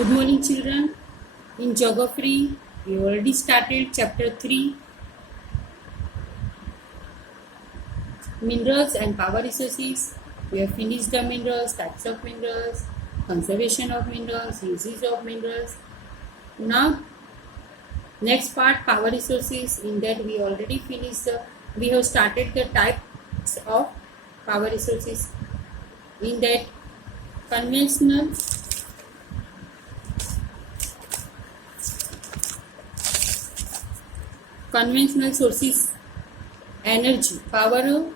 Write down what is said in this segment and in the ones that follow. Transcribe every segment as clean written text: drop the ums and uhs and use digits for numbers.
Good morning, children. In geography, we already started chapter 3, minerals and power resources. We have finished the minerals, types of minerals, conservation of minerals, uses of minerals. Now, next part, power resources. In that, we already finished. We have started the types of power resources. In that, conventional, sources, energy. Power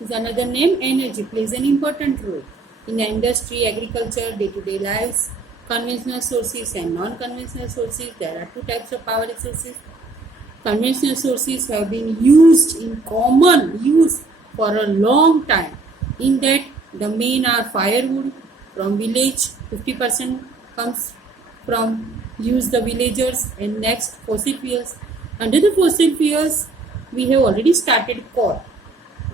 is another name. Energy plays an important role in industry, agriculture, day-to-day lives. Conventional sources and non-conventional sources. There are two types of power resources. Conventional sources have been used in common use for a long time. In that, the main are firewood from village. 50% comes from use the villagers, and next fossil fuels. Under the fossil fuels, we have already started coal.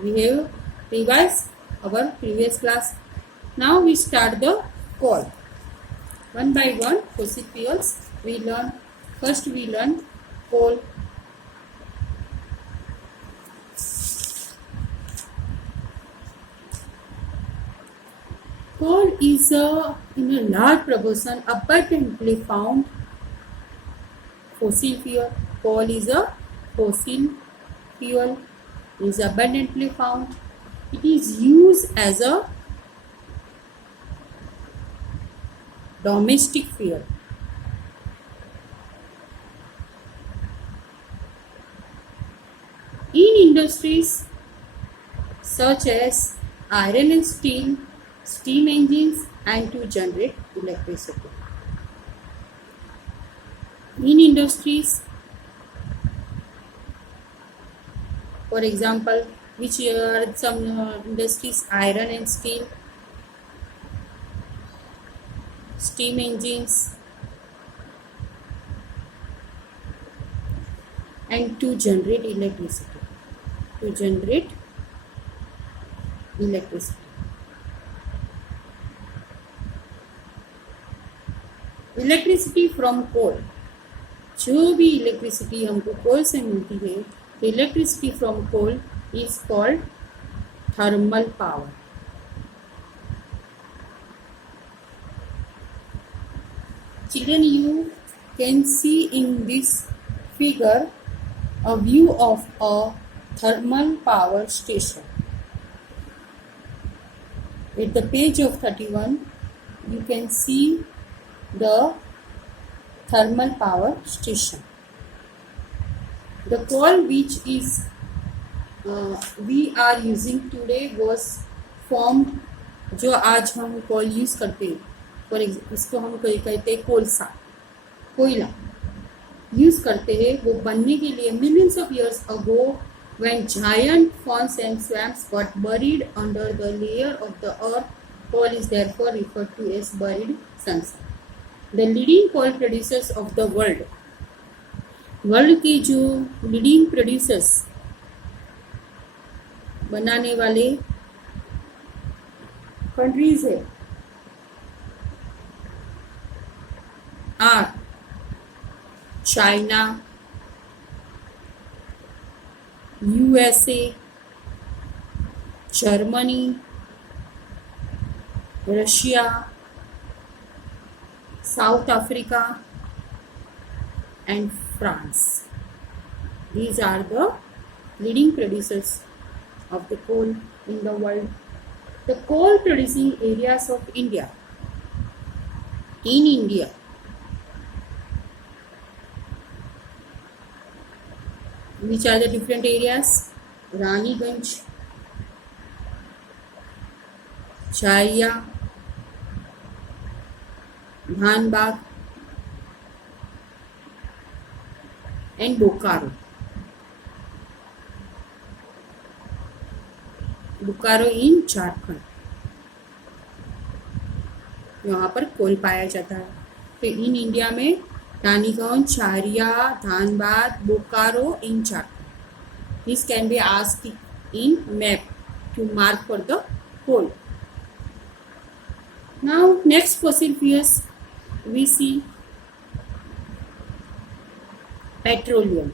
We have revised our previous class. Now we start the coal. One by one, fossil fuels we learn. First we learn coal. Coal is in a large proportion abundantly found fossil fuel. Coal is a fossil fuel, is abundantly found. It is used as a domestic fuel. In industries such as iron and steel, steam engines, and to generate electricity. In industries, for example, which are some industries: iron and steel, steam engines, and to generate electricity. To generate electricity. Electricity from coal. जो भी electricity हमको coal से मिलती है, electricity from coal is called thermal power. Children, you can see in this figure a view of a thermal power station. At the page of 31, you can see the thermal power station. The coal which is we are using today was formed. जो आज हम कोल use करते हैं, और इसको हम कहते हैं कोलसा, कोयला यूज करते हैं. वो बनने के लिए millions of years ago, when giant ponds and swamps got buried under the layer of the earth, coal is therefore referred to as buried sunshine. The leading coal producers of the world. World के जो leading producers, बनाने वाले countries है, are China, USA, Germany, Russia, South Africa, and France. These are the leading producers of the coal in the world. The coal producing areas of India. In India, which are the different areas? Raniganj, Chaiya, Dhanbad, and Bokaro. Bokaro in Jharkhand, यहाँ पर कोल पाया जाता है. तो in India में Raniganj, Jharia, Dhanbad, Bokaro in Jharkhand. This can be asked in map to mark for the coal. Now next fossil fuels. we see petroleum.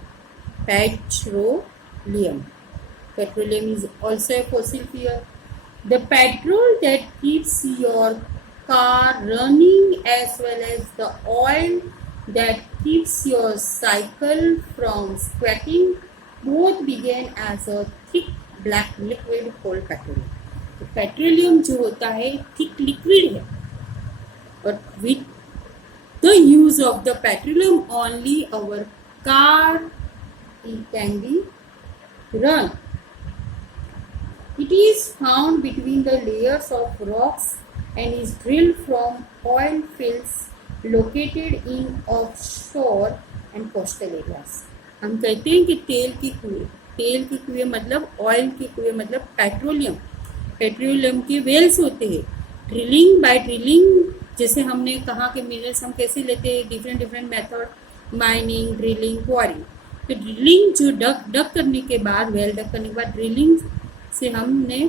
Petroleum. Petroleum is also a fossil fuel. The petrol that keeps your car running, as well as the oil that keeps your cycle from sweating, both began as a thick black liquid called petroleum. तो petroleum जो होता है thick liquid है, but with the use of the petroleum only our car it can be run. It is found between the layers of rocks and is drilled from oil fields located in offshore and coastal areas. हम कहते हैं कि तेल की कुएं मतलब oil की कुएं मतलब पेट्रोलियम के वेल्स होते हैं. ड्रिलिंग बाय ड्रिलिंग, जैसे हमने कहा कि मिनरल्स हम कैसे लेते हैं, different method, mining, drilling, Kwaring. तो ड्रिलिंग जो डग करने के बाद, वेल डग करने के बाद ड्रिलिंग से हमने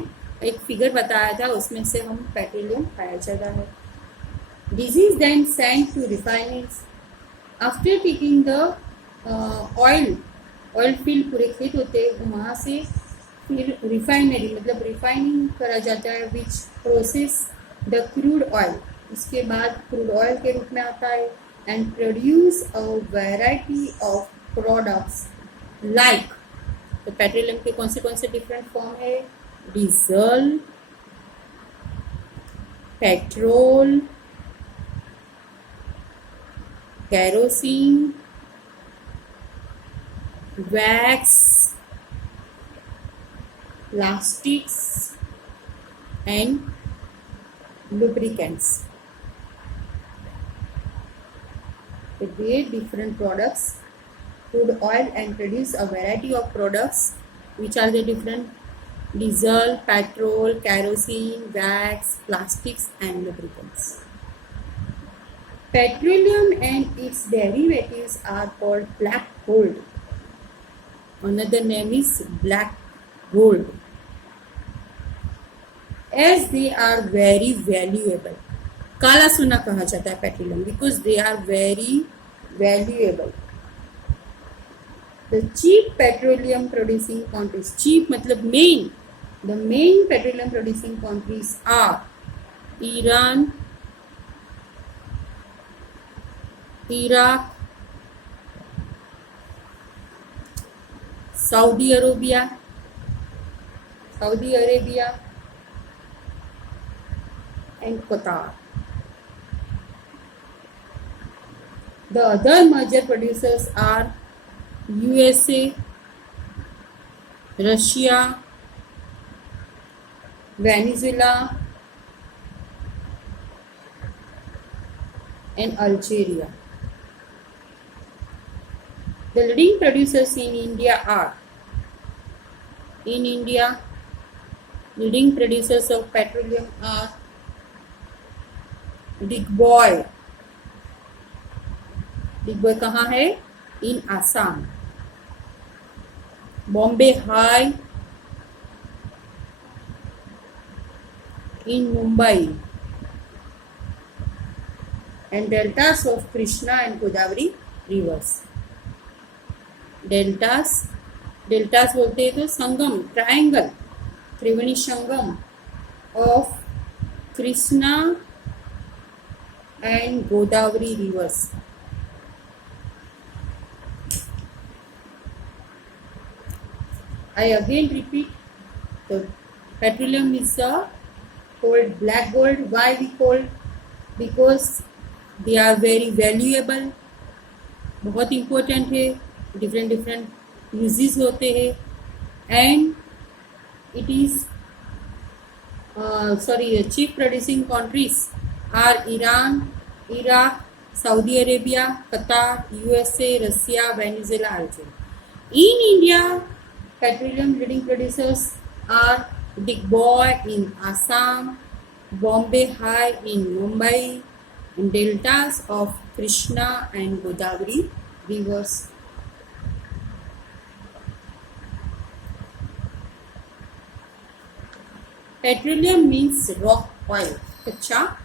एक फिगर बताया था, उसमें से हम पेट्रोलियम पाया जाता है. This is then sent to refineries. After taking the oil field पूरे खेत होते हैं, वहाँ से फिर रिफाइनरी मतलब रिफाइनिंग करा जाता है, which process the crude oil. उसके बाद क्रूड ऑयल के रूप में आता है and produce a variety of products like. तो पेट्रोलियम के कौन से डिफरेंट फॉर्म है? Diesel, petrol, kerosene, wax, plastics and lubricants. They create different products, crude oil, and produce a variety of products, which are the different diesel, petrol, kerosene, wax, plastics, and lubricants. Petroleum and its derivatives are called black gold. Another name is black gold, as they are very valuable. काला सोना कहा जाता है petroleum, because they are very valuable. The cheap petroleum producing countries, cheap मतलब main, the main petroleum producing countries are Iran, Iraq, Saudi Arabia, and Qatar. The other major producers are USA, Russia, Venezuela, and Algeria. The leading producers in India are, in India, leading producers of petroleum are Digboy. Digboy कहाँ है? In Assam. Bombay High in Mumbai. And deltas of Krishna and Godavari rivers. Deltas बोलते हैं तो Sangam, triangle, Triveni Sangam of Krishna and Godavari rivers. I again repeat, the petroleum is called black gold. Why we call? Because they are very valuable, बहुत important है, different uses होते हैं, and it is chief producing countries are Iran, Iraq, Saudi Arabia, Qatar, USA, Russia, Venezuela, Algeria. In India, petroleum leading producers are Digboy in Assam, Bombay High in Mumbai, and deltas of Krishna and Godavari rivers. Petroleum means raw oil, कच्चा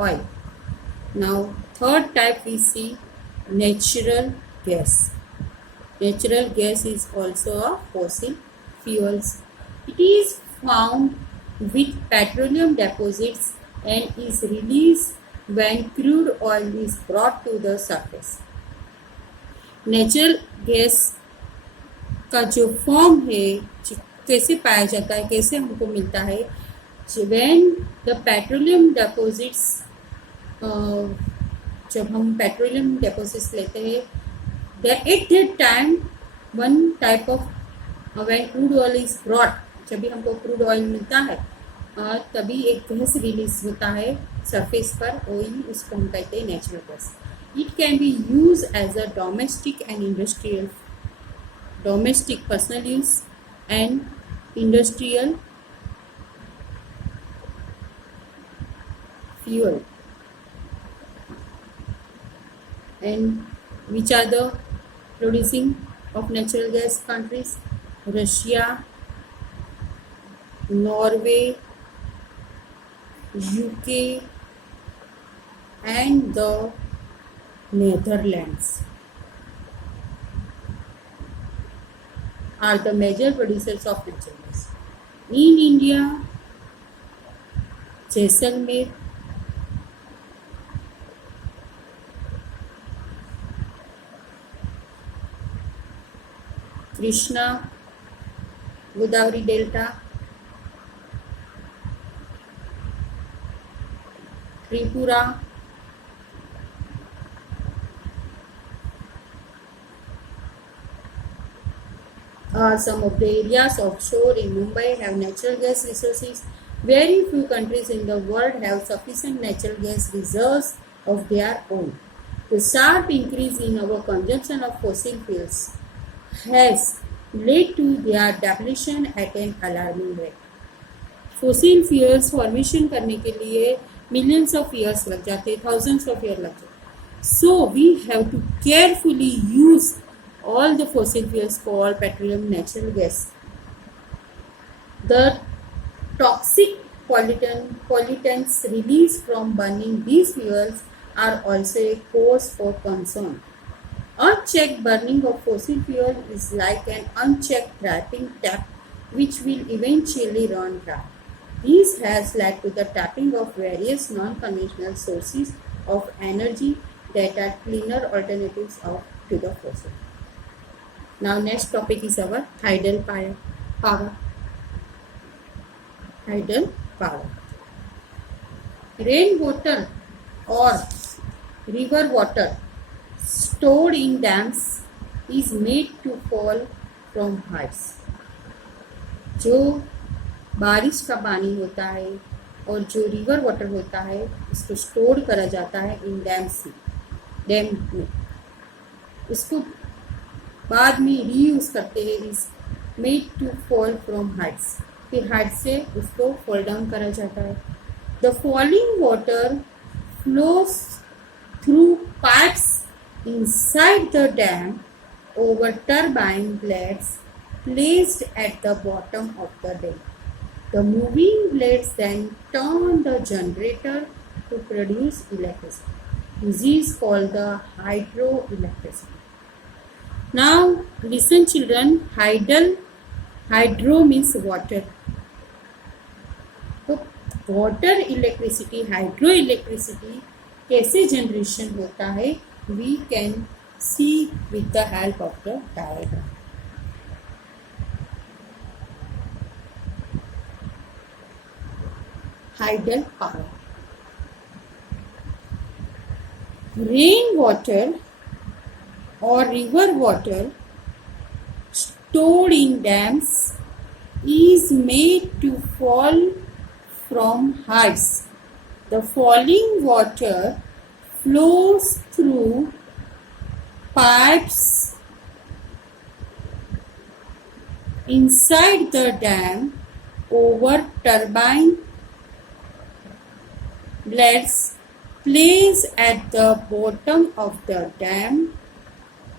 oil. Now, third type we see natural gas. Natural gas is also a fossil fuels. It is found with petroleum deposits and is released when crude oil is brought to the surface. Natural gas का जो form है कैसे पाया जाता है, कैसे हमको मिलता है, व्हेन द पेट्रोलियम डिपॉजिट्स, जब हम पेट्रोलियम डिपॉजिट्स लेते हैं, at that time one type of when crude oil is brought, जब भी हमको क्रूड ऑयल मिलता है तभी एक गैस रिलीज होता है सरफेस पर, वही उसको हम कहते हैं natural gas. It can be used as a domestic and industrial, domestic personal use and industrial fuel. And which are the producing of natural gas countries? Russia, Norway, UK and the Netherlands are the major producers of natural gas. In India, Jaisalmer, Krishna, Godavari Delta, Tripura, some of the areas offshore in Mumbai have natural gas resources. Very few countries in the world have sufficient natural gas reserves of their own. The sharp increase in our consumption of fossil fuels has led to their depletion at an alarming rate. Fossil fuels formation करने के लिए millions of years लग जाते, thousands of years लग जाते. So we have to carefully use all the fossil fuels called petroleum, natural gas. The toxic pollutants released from burning these fuels are also a cause for concern. Unchecked burning of fossil fuel is like an unchecked tapping tap which will eventually run dry. This has led to the tapping of various non-conventional sources of energy that are cleaner alternatives to the fossil. Now next topic is our tidal power. Tidal power. Rainwater or river water stored in dams is made to fall from heights. जो बारिश का पानी होता है और जो river water होता है उसको स्टोर करा जाता है इन डैम में, उसको बाद में रीयूज करते हैं. Is made to fall from heights, फिर हाइट से उसको फॉल डाउन करा जाता है. The falling water flows through pipes inside the dam over turbine blades placed at the bottom of the dam. The moving blades then turn the generator to produce electricity. This is called the hydroelectricity. Now listen children, hydro means water. तो water electricity, hydro electricity कैसे generation होता है, we can see with the help of the diagram. Tidal power. Rainwater or river water stored in dams is made to fall from heights. The falling water flows through pipes inside the dam over turbine blades placed at the bottom of the dam.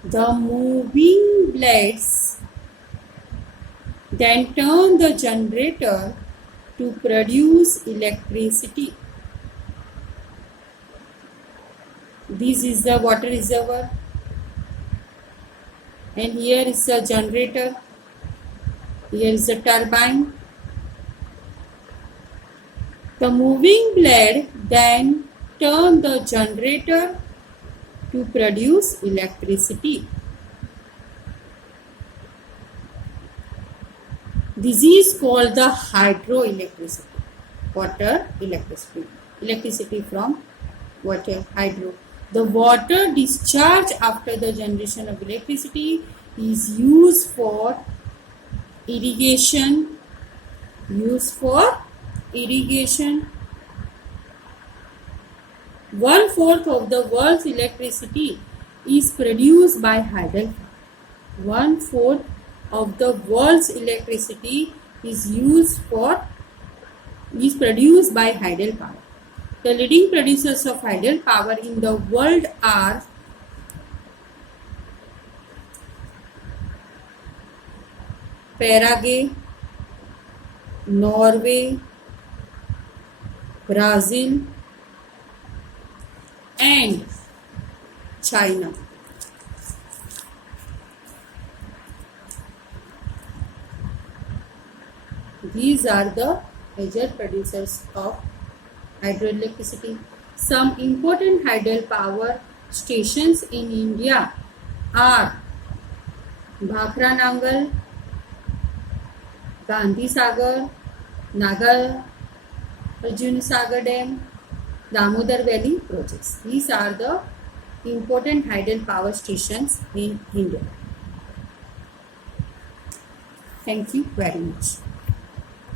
The moving blades then turn the generator to produce electricity. This is the water reservoir, and here is the generator. Here is the turbine. The moving blade then turns the generator to produce electricity. This is called the hydroelectricity. Water electricity. Electricity from water, hydro. The water discharged after the generation of electricity is used for irrigation. Used for irrigation. 1/4 of the world's electricity is produced by hydropower. 1/4 of the world's electricity is produced by hydropower. The leading producers of hydropower in the world are Paraguay, Norway, Brazil, and China. These are the major producers of hydroelectricity. Some important hydropower stations in India are Bhakra Nangal, Gandhi Sagar, Nagar Arjun Sagar Dam, Damodar Valley projects. These are the important hydropower stations in India. Thank you very much.